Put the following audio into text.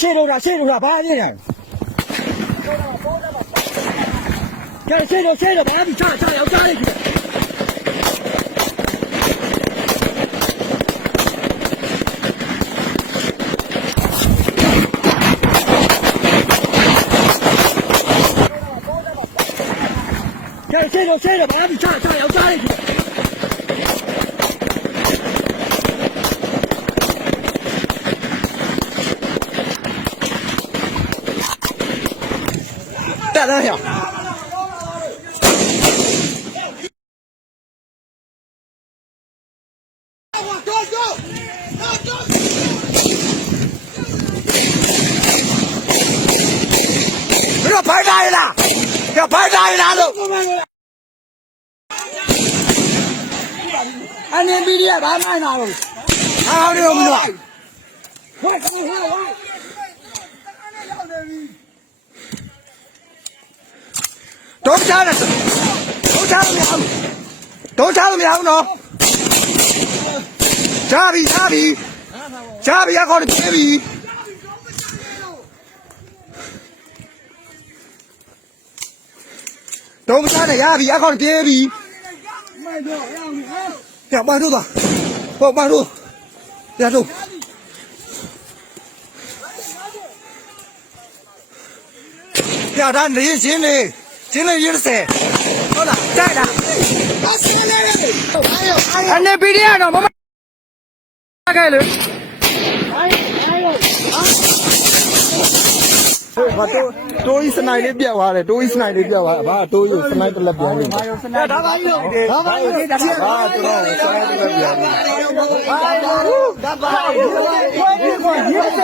ရှေ့လို့လားရှေ့လို့လားဘာနေလဲကဲရှေ့လို့ရှေ့လို့ဘာပြီးချချယောက်ျားလေးကြီးကဲရှေ့လို့ရှေ့လို့ဘာပြီးချချယောက်ျားလေးကြီးတက်တယ် တို့ဖိုက်တာရလားကဲဖိုက်တာရလားလို့အနေပီရီကဘာမှမနာဘူးဟာဟောတယ်မလို့ဟိုဟိုဟိုဟို တော့ချားတယ်တော့ချားလို့မရဘူးတော့ချားလို့မရဘူးနော်ချားပြီချားပြီချားပြီအခေါ်ပြေးပြီတော့မစားနဲ့ရပြီအကောင့်ပြေးပြီမိုက်တော့ရအောင်ဟဲ့မိုက်တော့ပါဟောမိုက်တော့ရတော့ရတာနေရှင်းနေ ရှင်းနေရစေဟုတ်လားတိုက်တာအနေပီရီကတော့မမခဲ့လေဘာတော့တိုးဤစနိုင်လေးပြတ်သွားတယ်တိုးဤစနိုင်လေးပြတ်သွားဘာတိုးဤစနိုင်တစ်လက်ပြန်နေဒါပါကြီးဒါပါကြီးဒါပါတော်တော်စနိုင်တစ်လက်ပြန်နေဒါပါကြီး